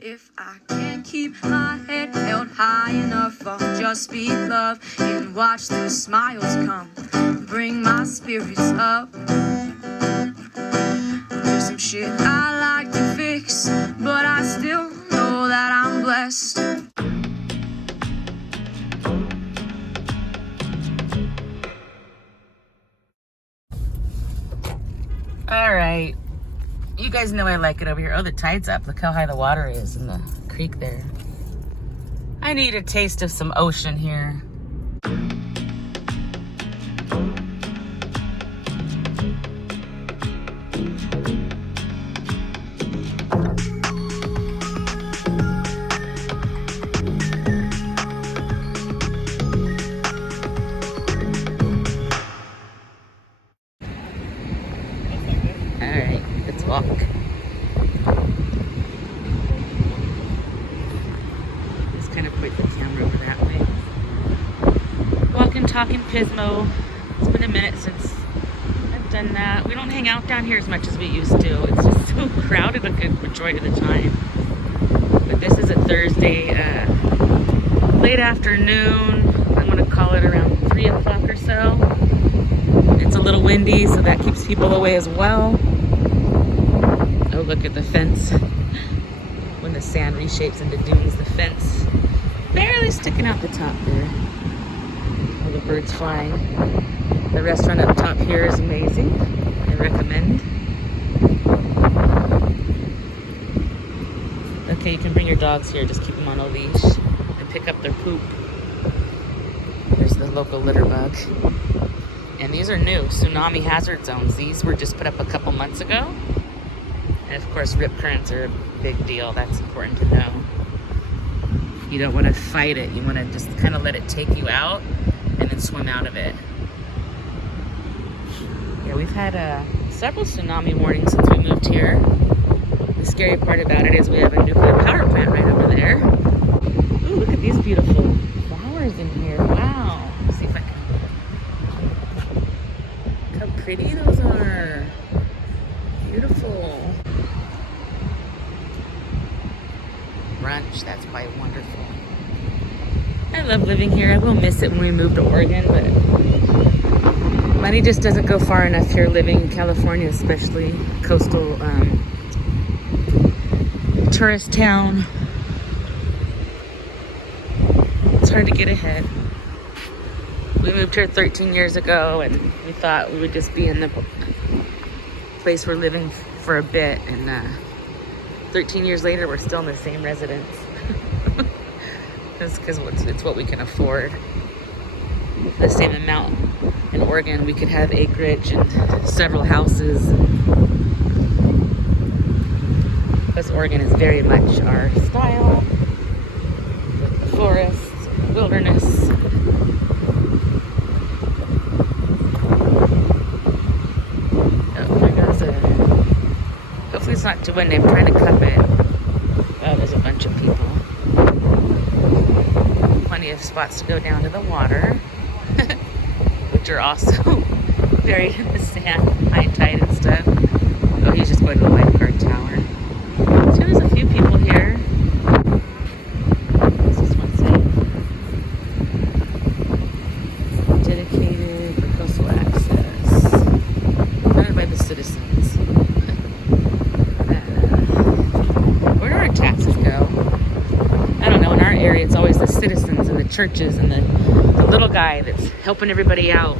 If I can't keep my head held high enough, I'll just speak love and watch the smiles come, bring my spirits up. There's some shit I like to fix, but I still know that I'm blessed. All right. You guys know I like it over here. Oh, the tide's up. Look how high the water is in the creek there. I need a taste of some ocean here. All right, let's walk. Just kind of point the camera over that way. Walking, talking Pismo. It's been a minute since I've done that. We don't hang out down here as much as we used to. It's just so crowded a good majority of the time. But this is a Thursday, late afternoon. I'm gonna call it around 3 o'clock or so. It's a little windy, so that keeps people away as well. Oh, look at the fence. When the sand reshapes into dunes, the fence barely sticking out the top there. All the birds flying. The restaurant up top here is amazing. I recommend. Okay, you can bring your dogs here. Just keep them on a leash and pick up their poop. There's the local litter bug. And these are new, tsunami hazard zones. These were just put up a couple months ago. And of course, rip currents are a big deal. That's important to know. You don't want to fight it. You want to just kind of let it take you out and then swim out of it. Yeah, we've had several tsunami warnings since we moved here. The scary part about it is we have a nuclear power plant right over there. Ooh, look at these beautiful flowers in here. Wow. Let's see if I can... Look how pretty those are. Beautiful. Brunch, that's quite wonderful. I love living here. I will miss it when we move to Oregon, but money just doesn't go far enough here living in California, especially coastal tourist town. It's hard to get ahead. We moved here 13 years ago, and we thought we would just be in the place we're living for a bit, and 13 years later we're still in the same residence. That's because it's what we can afford. The same amount in Oregon, we could have acreage and several houses. Because Oregon is very much our style, with the forests, the wilderness. Hopefully it's not too windy. I'm trying to cup it. Oh, there's a bunch of people. Plenty of spots to go down to the water, which are also buried in the sand, high tide and stuff. Oh, he's just going to the lifeguard tower. So there's a few people here. What's this one say? Dedicated for coastal access. Funded by the citizens. Where do our taxes go? I don't know. In our area, it's always the citizens and the churches and the little guy that's helping everybody out,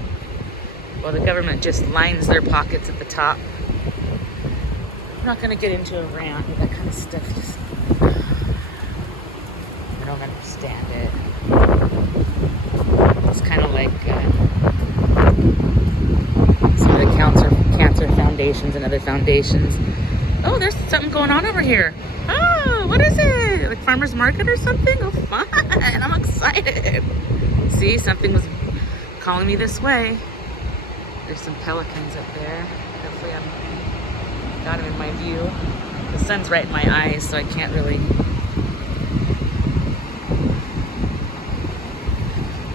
while the government just lines their pockets at the top. I'm not going to get into a rant with that kind of stuff. Just, I don't understand it. It's kind of like some of the cancer foundations and other foundations. Oh, there's something going on over here. Oh, what is it? Like farmer's market or something? Oh, fun. I'm excited. See, something was calling me this way. There's some pelicans up there. Hopefully I've got them in my view. The sun's right in my eyes, so I can't really...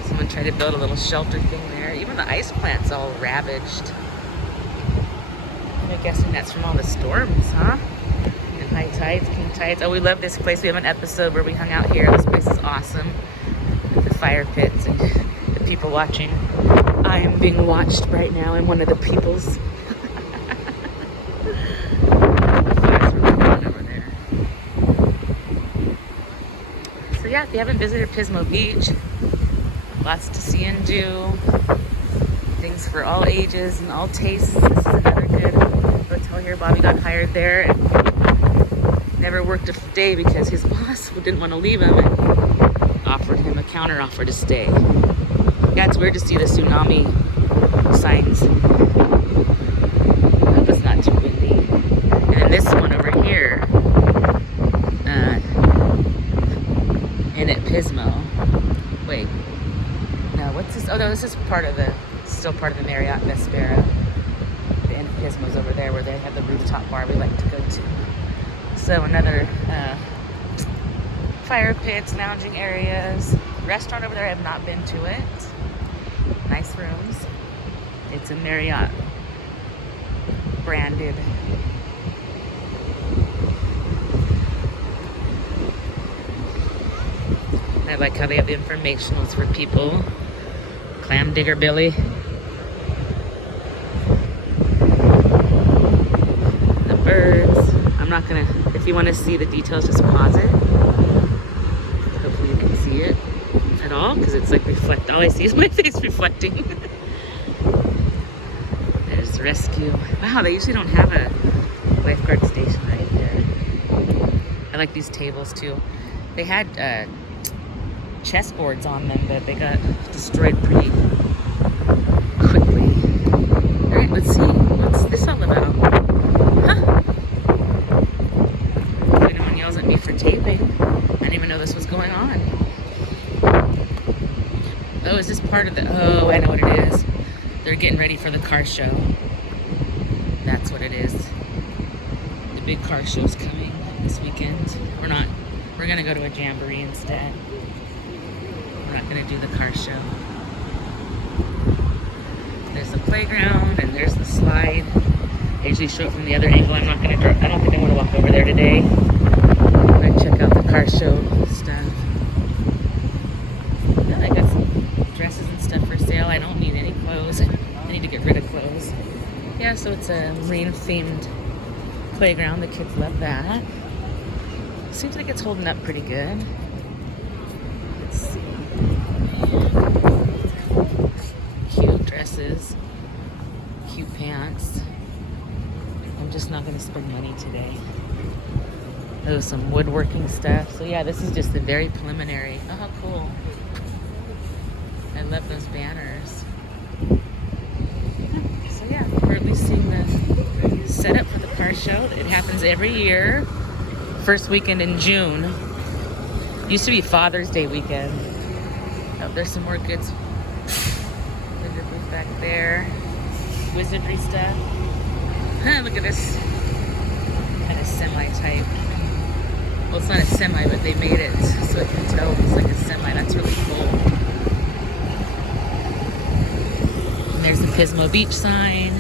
Someone tried to build a little shelter thing there. Even the ice plant's all ravaged. I'm guessing that's from all the storms, huh? And High tides, king tides. Oh, we love this place. We have an episode where we hung out here. This place is awesome. The fire pits and the people watching. I am being watched right now. I'm one of the peoples. The fires really going over there. So yeah, if you haven't visited Pismo Beach, lots to see and do. Things for all ages and all tastes. This is another good hotel here. Bobby got hired there and never worked a day because his boss didn't want to leave him and offered him a counter offer to stay. Yeah, it's weird to see the tsunami signs. I hope it's not too windy. And then this one over here, in at Pismo. Wait, no, what's this? Oh no, this is still part of the Marriott Vespera. The end of Pismo's over there where they have the rooftop bar we like to go to. So another fire pits, lounging areas. Restaurant over there, I have not been to it. Nice rooms. It's a Marriott branded. I like how they have the informationals for people. Clam digger Billy. The birds. I'm not gonna, if you want to see the details, just pause it. Hopefully you can see it at all, because it's like all I see is my face reflecting. There's the rescue. Wow, they usually don't have a lifeguard station right here. I like these tables too. They had chessboards on them, but they got destroyed pretty quickly. All right, let's see. What's this all about? Huh? If anyone yells at me for taping, I didn't even know this was going on. Oh, is this part of the... Oh, I know what it is. They're getting ready for the car show. That's what it is. The big car show's coming this weekend. We're not. We're going to go to a jamboree instead. We're not going to do the car show. There's the playground and there's the slide. I usually show it from the other angle. I'm not going to... I don't think I'm going to walk over there today. I'm going to check out the car show stuff. Yeah, I got some dresses and stuff for sale. I don't need any clothes. I need to get rid of clothes. Yeah, so it's a marine-themed playground. The kids love that. Seems like it's holding up pretty good. Let's see. Cute dresses. Cute pants. I'm just not going to spend money today. Oh, some woodworking stuff. So yeah, this is just the very preliminary. Oh, how cool. I love those banners. So yeah, we're at least seeing the setup for the car show. It happens every year. First weekend in June. Used to be Father's Day weekend. Oh, there's some more goods. Vendor booth back there. Wizardry stuff. Look at this kind of semi-type. Well, it's not a semi, but they made it so I can tell it's like a semi. That's really cool. And there's the Pismo Beach sign.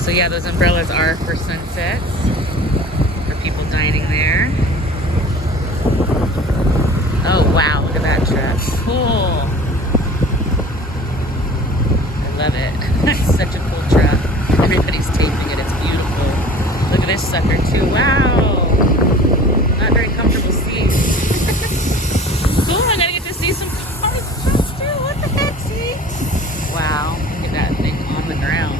So yeah, those umbrellas are for sunsets. For people dining there. Oh wow, look at that truck. Cool. I love it. It's such a cool truck. Everybody's taping it. It's beautiful. Look at this sucker too. Wow. Not very comfortable seats. Cool, I gotta get to see some cars too. What the heck, see? Wow, look at that thing on the ground.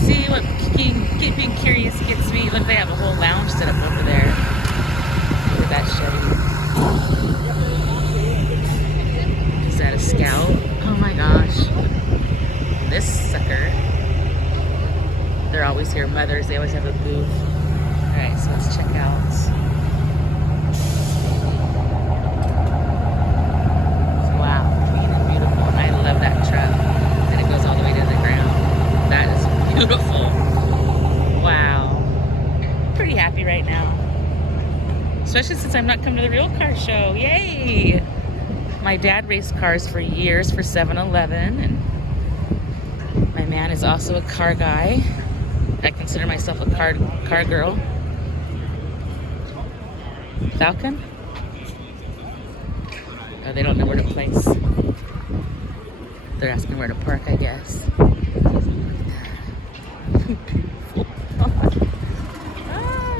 See what being curious gets me. Look, they have a whole lounge set up over there. Look at that Chevy. Is that a Scout? Oh my gosh. This sucker. They're always here. Mothers, they always have a booth. Alright, so let's check out. Wow, clean and beautiful. I love that truck. And it goes all the way to the ground. That is beautiful. Wow. Pretty happy right now. Especially since I'm not coming to the real car show. Yay! My dad raced cars for years for 7-Eleven, and my man is also a car guy. I consider myself a car girl. Falcon? Oh, they don't know where to place. They're asking where to park, I guess.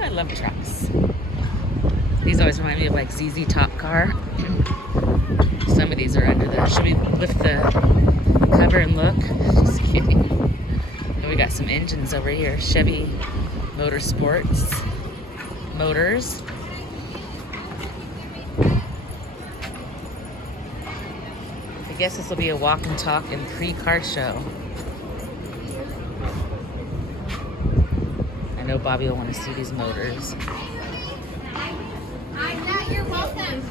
I love trucks. These always remind me of like ZZ Top car. Some of these are under the. Should we lift the cover and look? Just kidding. And we got some engines over here. Chevy Motorsports motors. I guess this will be a walk and talk and pre-car show. I know Bobby will want to see these motors. You're welcome.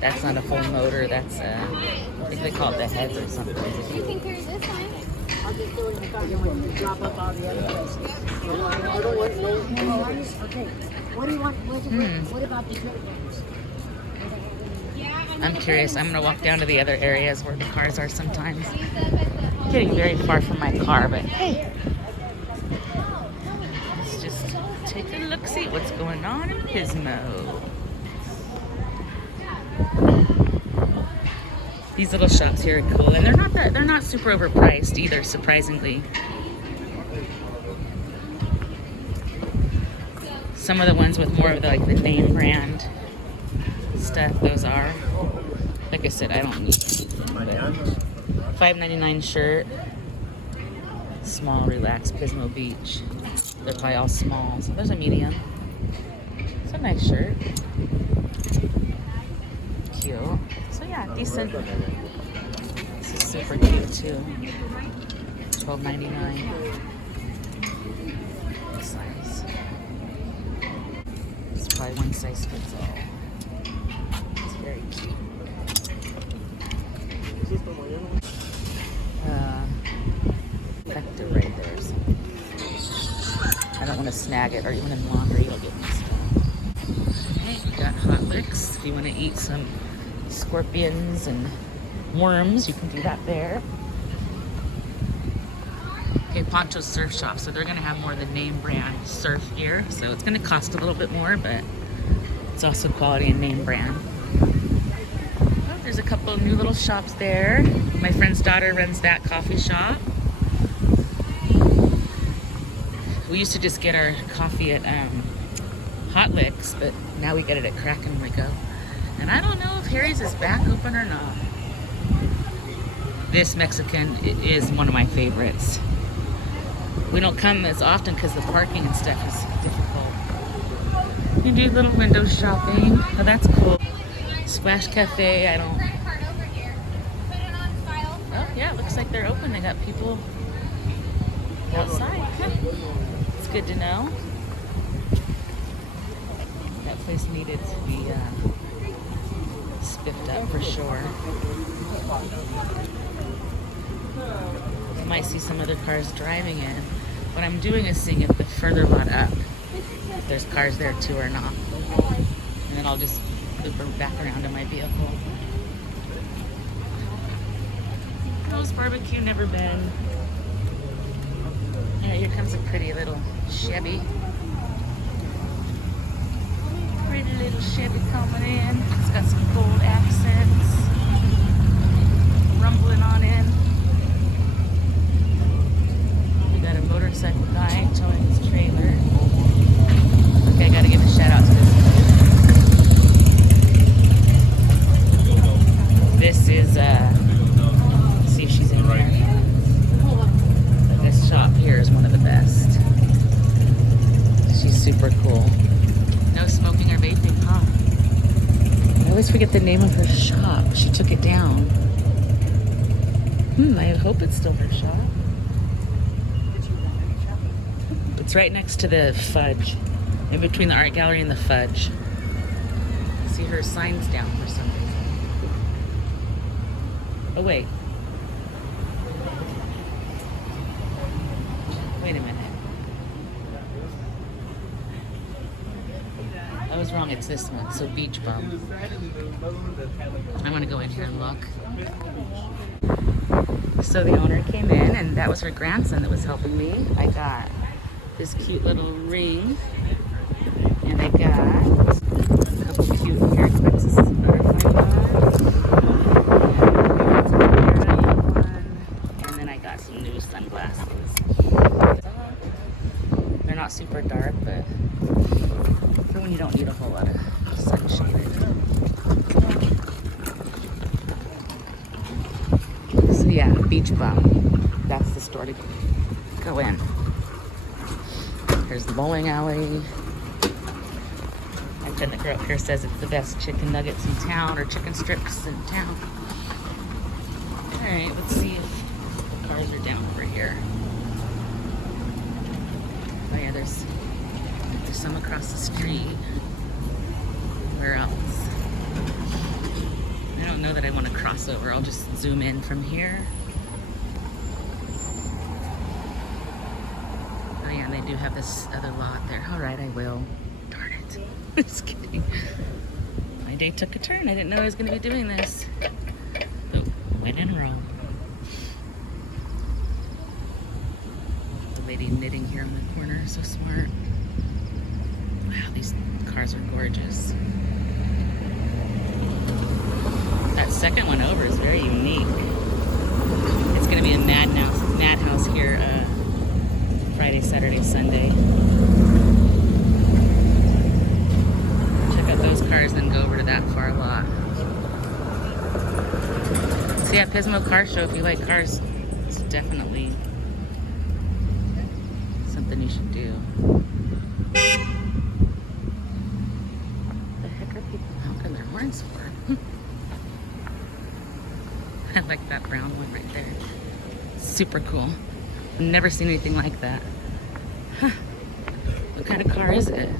That's not a full motor. That's I think they call it the heads or something. You can carry this one. I'll just go in the car when you drop up all the other places. I don't want no. Okay. What do you want? What about the good ones? I'm curious. I'm gonna walk down to the other areas where the cars are sometimes. Getting very far from my car, but hey, let's just take a look, see what's going on in Pismo. These little shops here are cool, and they're not super overpriced either, surprisingly. Some of the ones with more of the name brand stuff, those are. Like I said, I don't need $5.99 shirt. Small, relaxed Pismo Beach. They're probably all small. So there's a medium. It's a nice shirt. Cute. So yeah, decent. This is super cute too. $12.99. Size. It's probably one size fits all. It's very cute. Effective right there. I don't want to snag it, or even in laundry it'll get messed up. Okay, we got hot licks. If you want to eat some scorpions and worms, you can do that there. Okay, Poncho Surf Shop. So they're going to have more of the name brand surf gear. So it's going to cost a little bit more, but it's also quality and name brand. Oh, there's a couple of new little shops there. My friend's daughter runs that coffee shop. We used to just get our coffee at Hot Licks, but now we get it at Kraken when we go. And I don't know if Harry's is back open or not. This Mexican is one of my favorites. We don't come as often because the parking and stuff is difficult. You can do little window shopping. Oh, that's cool. Splash Cafe, I don't... Oh, yeah, it looks like they're open. They got people outside. Huh. It's good to know. That place needed to be spiffed up for sure. You might see some other cars driving in. What I'm doing is seeing if the further lot up, if there's cars there too or not. And then I'll just loop back around in my vehicle. Rose Barbecue, never been. Yeah, here comes a pretty little Chevy. Pretty little Chevy coming in. It's got some gold accents. Rumbling on in. We got a motorcycle guy towing his trailer. Okay, I gotta give a shout out to this. This is, see if she's in here. This shop here is one of the best. She's super cool. No smoking or vaping, huh? I always forget the name of her shop. She took it down. I hope it's still her shop. It's right next to the Fudge. In between the art gallery and the Fudge. See her signs down for some reason. Oh, wait. Wait a minute. I was wrong, it's this one. So Beach Bum. I want to go in here and look. So the owner came in, and that was her grandson that was helping me. I got this cute little ring. And I got a couple cute hair clips. This is a butterfly one. And then I got some new sunglasses. They're not super dark, but for when you don't need a whole lot of sunshade. So yeah, Beach Bum. That's the store to go in. Here's the bowling alley. And then the girl up here says it's the best chicken nuggets in town, or chicken strips in town. Alright, let's see if the cars are down over here. Oh yeah, there's some across the street. Where else? I don't know that I want to cross over. I'll just zoom in from here. Oh yeah, and they do have this other lot there. Alright, I will. Darn it. Just kidding. My day took a turn. I didn't know I was going to be doing this. But when in Rome. The lady knitting here on the corner, so smart. Wow, these cars are gorgeous. That second one over is very unique. It's going to be a madhouse here Friday, Saturday, Sunday. Check out those cars, then go over to that far lot. So yeah, Pismo Car Show, if you like cars, it's definitely something you should do. What the heck are people honking their horns for? I like that brown one right there. Super cool. I've never seen anything like that. Huh. What kind of car is it?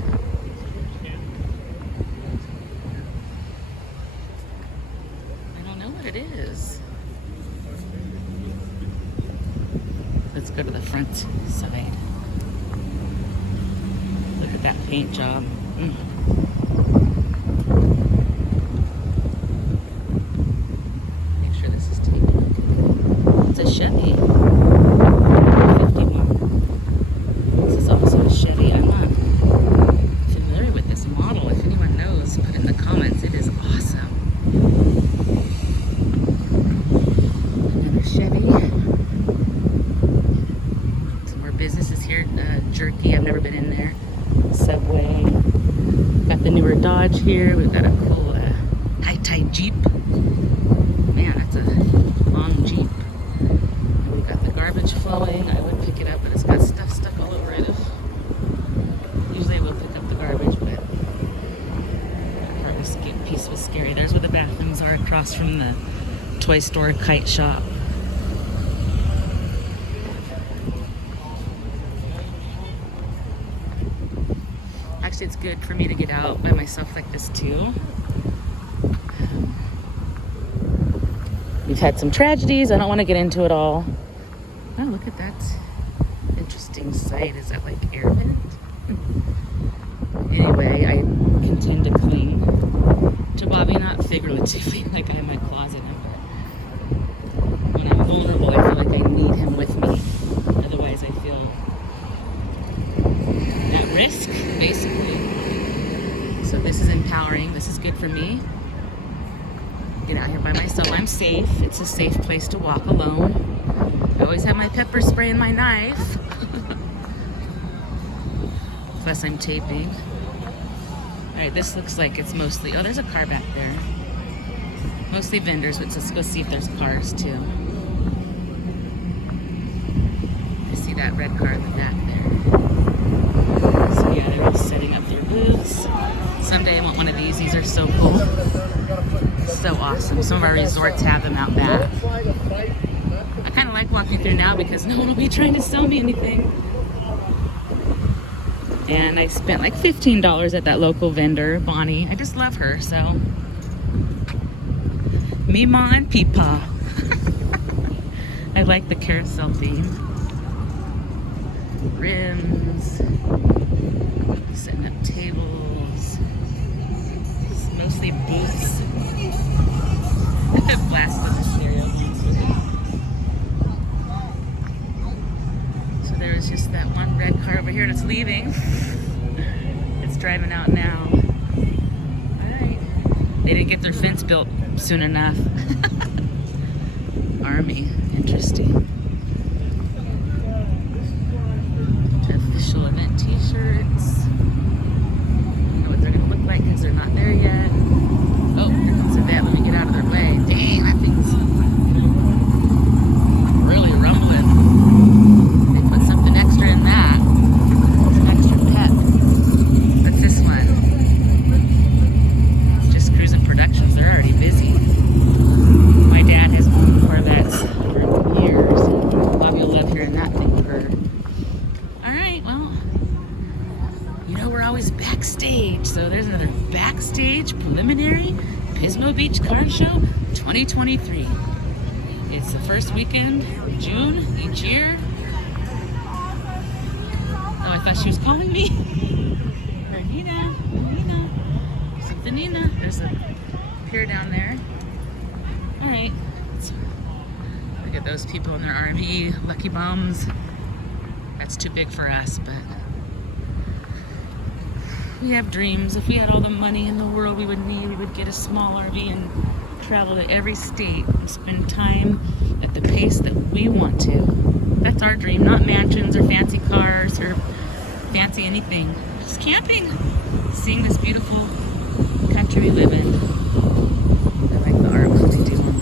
I don't know what it is. Let's go to the front side. Look at that paint job. Make sure this is taken. It's a Chevy. 51. This is also a Chevy. I'm not familiar with this model. If anyone knows, put in the comments. It is awesome. Another Chevy. Some more businesses here. Jerky. I've never been in there. Subway. Got the newer Dodge here. We've got a cool high-tie Jeep. Man, that's a long Jeep. And we've got the garbage flowing. I would pick it up, but it's got stuff stuck all over it. Usually I will pick up the garbage, but that part was piece was scary. There's where the bathrooms are, across from the toy store kite shop. Actually, it's good for me to get out by myself like this too. We've had some tragedies. I don't want to get into it all. Oh, look at that interesting site. Is that like air vent? Anyway, I intend to clean. To Bobby, not figuratively, like I have my closet up. When I'm vulnerable, I feel like I need him with me. Otherwise, I feel at risk, basically. So this is empowering. This is good for me. Get out here by myself. I'm safe. It's a safe place to walk alone. I always have my pepper spray and my knife. Plus I'm taping. Alright, this looks like it's mostly... Oh, there's a car back there. Mostly vendors, but let's go see if there's cars too. I see that red car in the back there. So yeah, they're all setting up their booths. Someday I want one of these. These are so cool. So awesome. Some of our resorts have them out back. I kind of like walking through now because no one will be trying to sell me anything. And I spent like $15 at that local vendor, Bonnie. I just love her, so. Mima and Peepa. I like the carousel theme. Rims. Setting up tables. It's mostly booths. Blast with the stereo. So there was just that one red car over here, and It's leaving. It's driving out now. Alright. They didn't get their fence built soon enough. Army. Interesting. Official event t-shirts. I don't know what they're going to look like because they're not there yet. Oh, here comes a vet. Let me get out of their way. Dang, that thing's really rumbling. They put something extra in that. Some extra pep. What's this one? Just Cruising Productions. They're already busy. My dad has owned Corvettes for years. Bobby will love hearing that thing purr. Alright, well, you know we're always backstage. So there's another backstage preliminary Pismo Beach Car Show 2023. It's the first weekend of June each year. Oh, I thought she was calling me. Nina. It's the Nina. There's a pier down there. Alright. Look at those people in their RV, lucky bums. That's too big for us, but we have dreams. If we had all the money in the world we would need, we would get a small RV and travel to every state and spend time at the pace that we want to. That's our dream, not mansions or fancy cars or fancy anything. Just camping, seeing this beautiful country we live in. I like the artwork they do on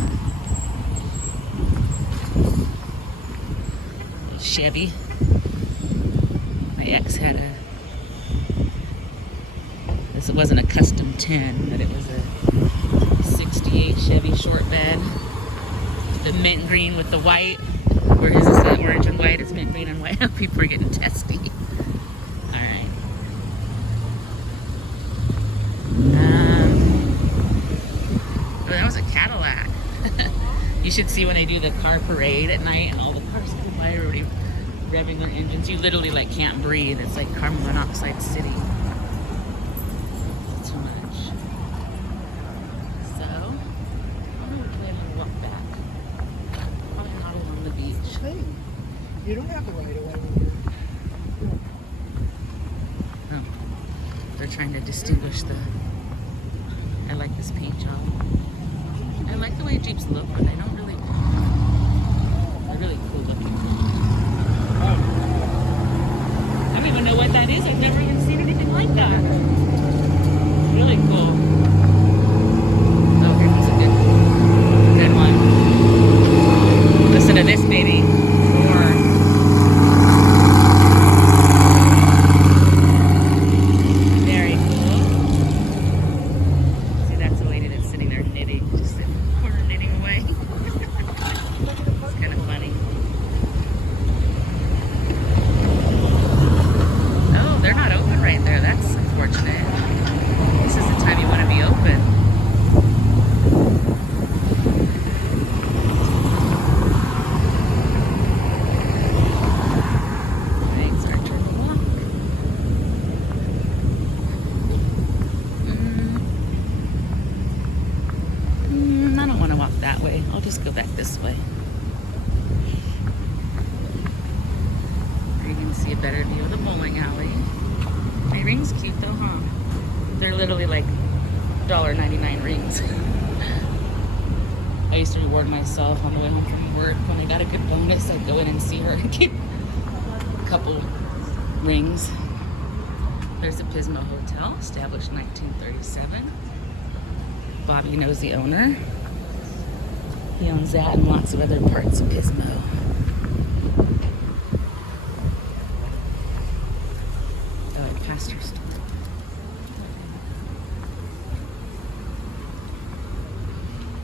the Chevy. My ex had a, this wasn't a custom 10, but it was a 68 Chevy short bed. The mint green with the white. Where his is the orange and white, it's mint green and white. People are getting testy. Alright. Oh, that was a Cadillac. You should see when they do the car parade at night and all the cars go by already revving their engines. You literally like can't breathe. It's like carbon monoxide city. Too much. So, I'm going to walk back. Probably not along the beach. Hey, you don't have to right away. Oh, they're trying to distinguish the. I like this paint job. I like the way Jeeps look, but they don't really. They're really cool looking. I don't even know what that is. I've never even seen anything like that. Really cool. Oh, here comes a good one. Listen to this, baby. More. Very cool. See, that's a lady that's sitting there knitting, just sitting in the corner knitting away. It's kind of funny. Oh, they're not open right there. That's unfortunate. This is the time you want to be open. Right, it's our turn to walk. I don't want to walk that way. I'll just go back this way. You can see a better view of the bowling alley. My ring's cute though, huh? They're literally like $1.99 rings. I used to reward myself on the way home from work. When I got a good bonus, I'd go in and see her and get a couple rings. There's the Pismo Hotel, established 1937. Bobby knows the owner. He owns that and lots of other parts of Pismo. Oh, I passed her store.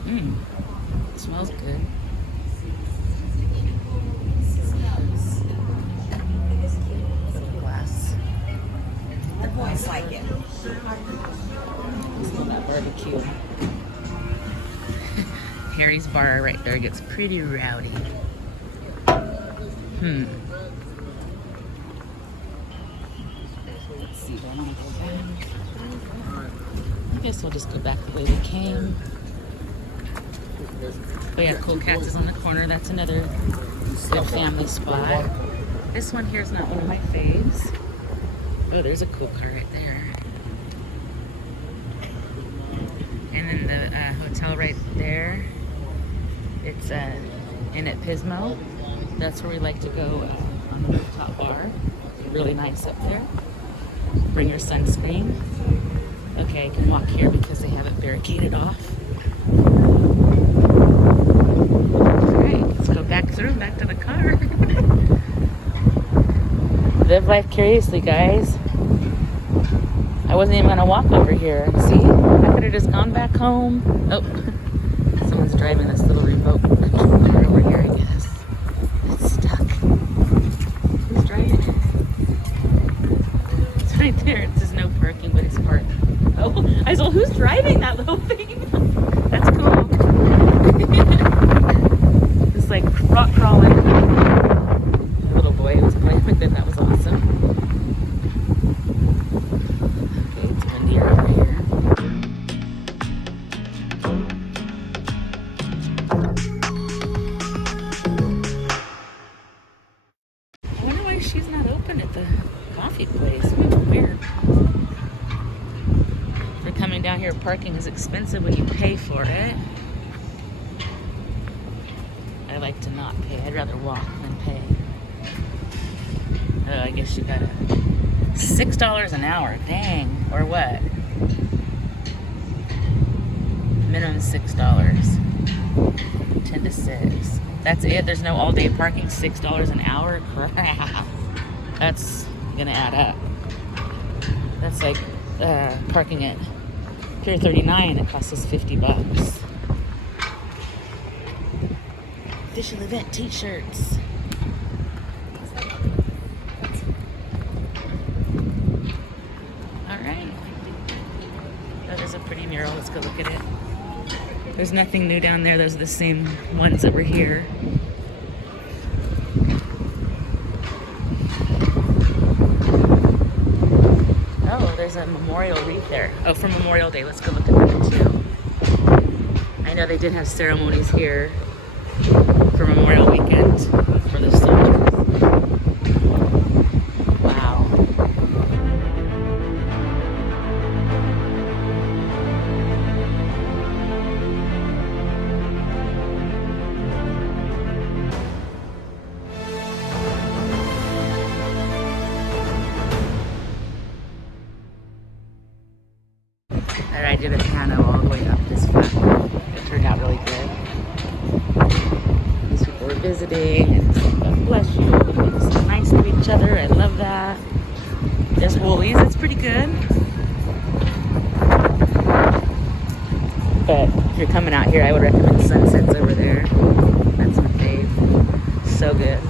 It smells good. Little glass. The boys like it. Smell that barbecue. Harry's bar right there gets pretty rowdy. Let's see, do I want to go back? I guess we'll just go back the way we came. Oh yeah, Cool Cats is on the corner. That's another good family spot. This one here is not one of my faves. Oh, there's a cool car right there. And then the hotel right there. It's in at Pismo. That's where we like to go on the rooftop bar. Really nice up there. Bring your sunscreen. Okay, I can walk here because they have it barricaded off. Alright, let's go back through, back to the car. Live life curiously, guys. I wasn't even gonna walk over here. See? I could have just gone back home. Oh, someone's driving this little remote car over here, I guess. It's stuck. Who's driving it? It's right there. It says no parking, but it's parked. Oh, I saw who's driving that little thing. That's cool. It's like rock crawling. The little boy was playing with it. That was awesome. Okay, it's windier over here. I wonder why she's not open at the coffee place. Weird. For coming down here, parking is expensive when you pay for it. I like to not pay. I'd rather walk than pay. Oh, I guess you gotta $6 an hour. Dang. Or what? Minimum $6. 10 to 6. That's it. There's no all-day parking. $6 an hour. Crap. That's gonna add up. That's like parking at Pier 39. It costs us $50. Official event T-shirts. All right. Oh, there's a pretty mural. Let's go look at it. There's nothing new down there. Those are the same ones that were here. Oh, there's a memorial wreath there. Oh, for Memorial Day. Let's go look at that too. I know they did have ceremonies here for Memorial Weekend for the soldiers. Wow. I did a piano all the way up this flat. It turned out really good. These people were visiting and said, God bless you. We're so nice to each other. I love that. There's Woolies. It's pretty good. But if you're coming out here, I would recommend Sunsets over there. That's my fave. So good.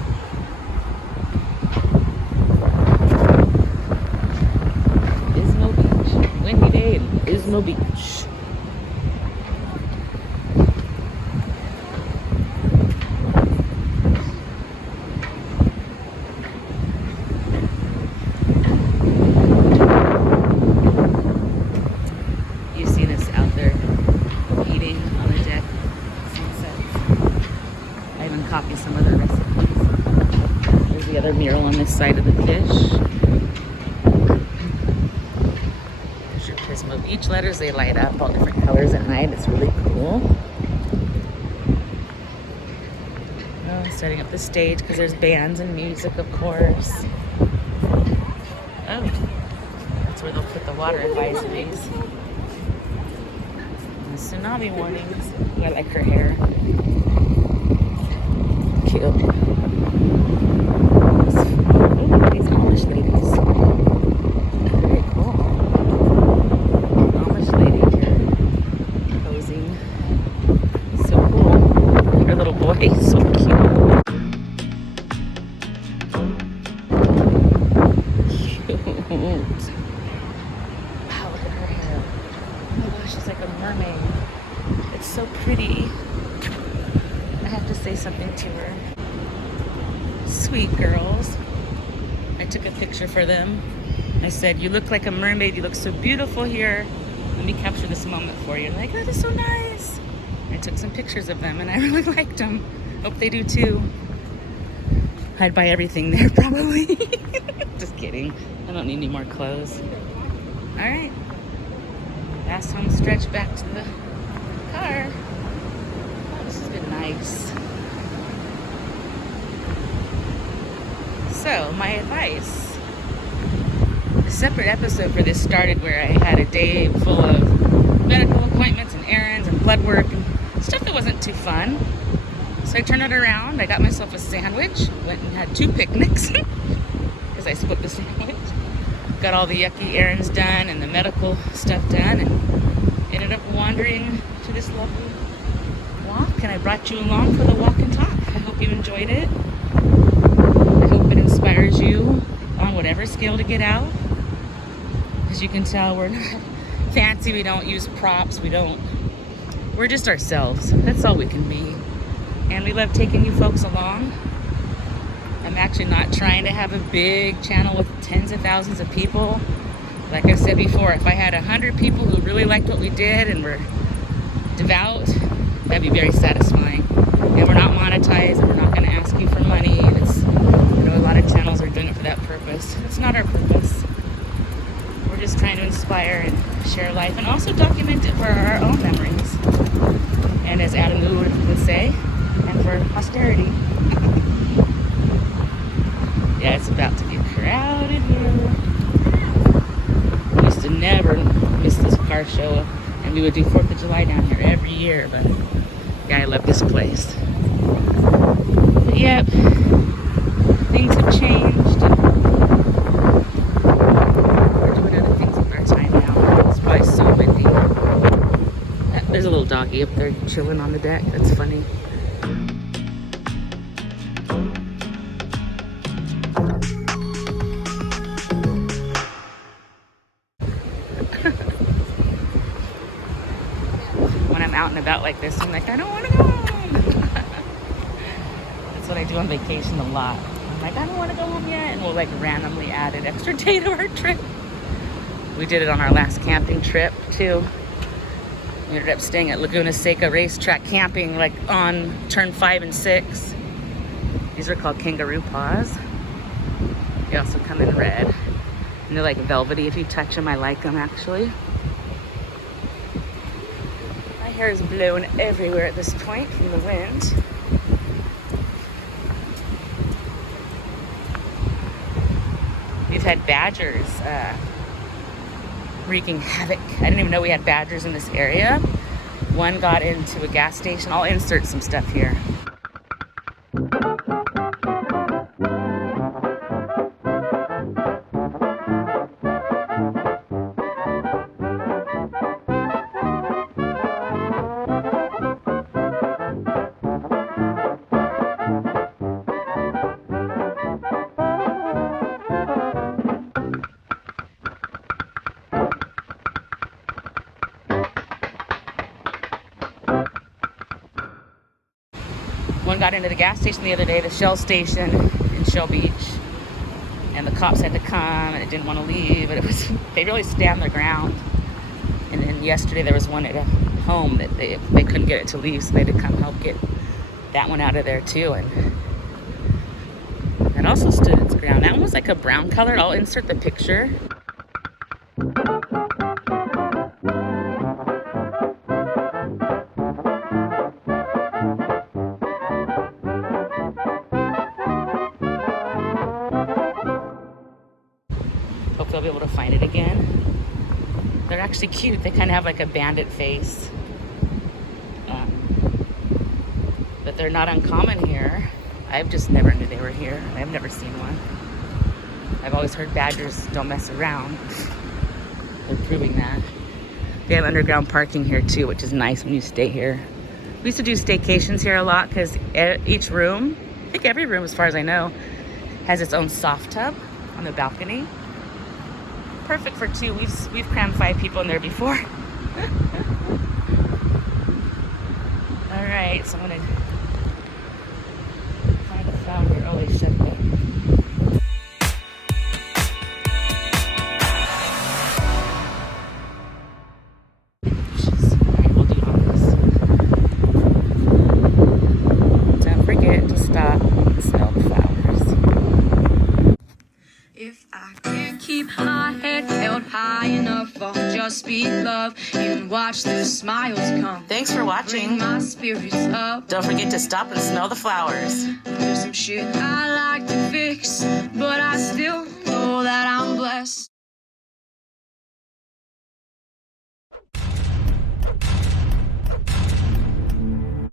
Pismo Beach. Windy day in Pismo Beach. You've seen us out there eating on the deck. Sunsets. I even copied some of the recipes. There's the other mural on this side of the fish. There's your Pismo Beach letters. They light up all different colors at night. It's really cool. Oh, setting up the stage because there's bands and music, of course. Oh, that's where they'll put the water advisories. And tsunami warnings. Ooh, I like her hair. Cute. Ooh, these Amish ladies. Very cool. Amish lady here. Posing. So cool. Her little boy is so cute. Cute. Wow, look at her hair. Oh my gosh, she's like a mermaid. It's so pretty. I have to say something to her. Sweet girls. I took a picture for them. I said, you look like a mermaid. You look so beautiful here. Let me capture this moment for you. Like, that is so nice. I took some pictures of them and I really liked them. Hope they do too. I'd buy everything there probably. Just kidding. I don't need any more clothes. All right. Last home stretch back to the car. Oh, this has been nice. So, my advice. A separate episode for this started where I had a day full of medical appointments and errands and blood work and stuff that wasn't too fun. So I turned it around. I got myself a sandwich. Went and had 2 picnics because I split the sandwich. Got all the yucky errands done and the medical stuff done, and ended up wandering to this lovely walk. And I brought you along for the walk and talk. I hope you enjoyed it. I hope it inspires you on whatever scale to get out. As you can tell, we're not fancy. We don't use props. We're just ourselves. That's all we can be. And we love taking you folks along. I'm actually not trying to have a big channel with tens of thousands of people. Like I said before, if I had 100 people who really liked what we did and were devout, that'd be very satisfying. And we're not monetized, and we're not going to ask you for money. A lot of channels are doing it for that purpose. It's not our purpose. We're just trying to inspire and share life, and also document it for our own memories. And as Adam would say, and for posterity. Yeah, it's about to get crowded here. We used to never miss this car show, and we would do 4th of July down here every year, but yeah, I love this place. But yep, things have changed, and we're doing other things with our time now. It's probably so windy. There's a little doggy up there chilling on the deck. That's funny. When I'm out and about like this, I'm like, I don't want to go home. That's what I do on vacation a lot. I'm like, I don't want to go home yet. And we'll like randomly add an extra day to our trip. We did it on our last camping trip too. We ended up staying at Laguna Seca Racetrack camping like on turn 5 and 6. These are called kangaroo paws. They also come in red. And they're like velvety. If you touch them, I like them actually. My hair is blown everywhere at this point from the wind. We've had badgers wreaking havoc. I didn't even know we had badgers in this area. One got into a gas station. I'll insert some stuff here. One got into the gas station the other day, the Shell station in Shell Beach, and the cops had to come, and it didn't want to leave, but they really stand their ground. And then yesterday there was one at home that they couldn't get it to leave, so they had to come help get that one out of there too. And it also stood its ground. That one was like a brown color. I'll insert the picture. Hope they'll be able to find it again. They're actually cute. They kind of have like a bandit face. But they're not uncommon here. I've just never knew they were here. I've never seen one. I've always heard badgers don't mess around. They're proving that. They have underground parking here too, which is nice when you stay here. We used to do staycations here a lot because each room, I think every room as far as I know, has its own soft tub on the balcony. Perfect for 2. We've crammed 5 people in there before. All right, so I'm gonna find a flower here. Oh, they shut it. Alright, we'll do all this. Don't forget to stop and smell the flowers. high enough, I'll just speak love and watch the smiles come. Thanks for watching. Bring my spirits up. Don't forget to stop and smell the flowers. There's some shit I like to fix, but I still